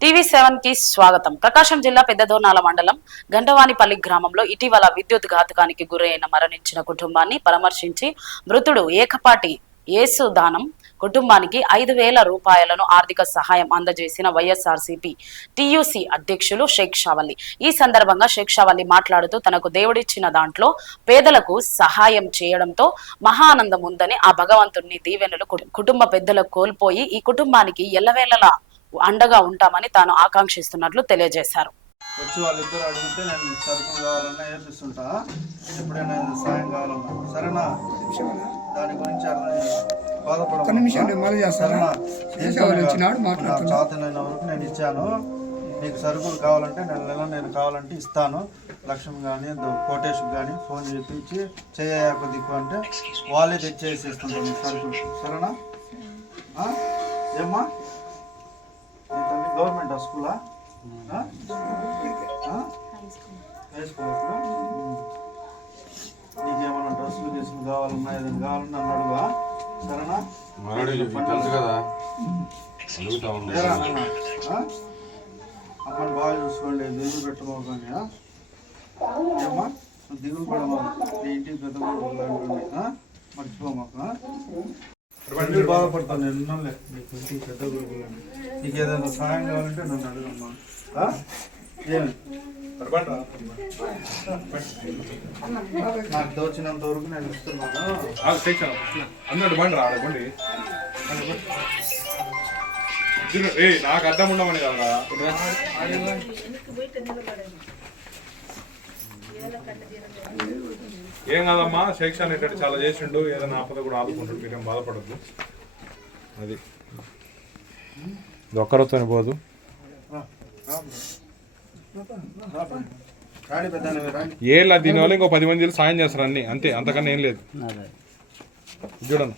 TV సెవెన్కి స్వాగతం. ప్రకాశం జిల్లా పెద్దదోనాల మండలం గండవానిపల్లి గ్రామంలో ఇటీవల విద్యుత్ ఘాతకానికి గురైన మరణించిన కుటుంబాన్ని పరామర్శించి మృతుడు ఏకపాటి యేసు దానం కుటుంబానికి ఐదు వేల రూపాయలను ఆర్థిక సహాయం అందజేసిన వైఎస్ఆర్సీపీ టీయూసీ అధ్యక్షులు షేక్ షావల్లి. ఈ సందర్భంగా షేక్ షావల్లి మాట్లాడుతూ తనకు దేవుడిచ్చిన దాంట్లో పేదలకు సహాయం చేయడంతో మహా ఆనందం ఉందని ఆ భగవంతుని దీవెనలు కుటుంబ పెద్దలకు కోల్పోయి ఈ కుటుంబానికి ఎల్లవేళలా అండగా ఉంటామని తాను ఆకాంక్షిస్తున్నట్లు తెలియజేశారు. వచ్చి వాళ్ళిద్దరు అడిగితే నేను సరుకులు కావాలన్నా వేపిస్తుంటా ఎప్పుడైనా సాయం కావాలన్నా. సరేనా? దాని గురించి బాధపడ నిమిషం. చాతనైన వరకు నేను ఇచ్చాను. నీకు సరుకులు కావాలంటే నెల నెల నేను కావాలంటే ఇస్తాను. లక్ష్మి కానీ కోటేష్ కానీ ఫోన్ చేపించి చేయక దిక్కు అంటే వాళ్ళే తెచ్చేసి ఇస్తుంటారు నీకు సరుకులు. సరేనా? ఏమ్మా? స్కూలా? High school. నీకేమన్నా డ్రెస్సులు కావాలన్నా ఏదైనా కావాలన్నా నన్ను అడుగా సరేనా కదా? అమ్మని బాగా చూసుకోండి దిగులు పెట్టబోకండి? ఏమ్మా దిగులు పడమా నీ ఇంటికి పెద్ద? మర్చిపోమాక బాధపడతాను నేను ఉన్నానులే. నీకు ఇంటికి పెద్ద. నీకు ఏదైనా సహాయం కావాలంటే నన్ను అడగమ్మా. నాకు దోచినంత వరకు నేను ఇస్తున్నాను. ఆగు, అన్నాడు బండి రా బండి. ఏ నాకు అడ్డం ఉండమని కదా ఏం కాదమ్మా? శిక్ష అనేటట్టు చాలా చేసిండు. ఏదైనా ఆపద కూడా ఆదుకుంటాడు మీరేం బాధపడద్దు. అది. ఒక్కరు ఒక్కరితో పోదు. ఏళ్ళ దీనివల్ల ఇంకో పది మంది సాయం చేస్తారు అన్ని. అంతే అంతకన్నా ఏం లేదు. చూడను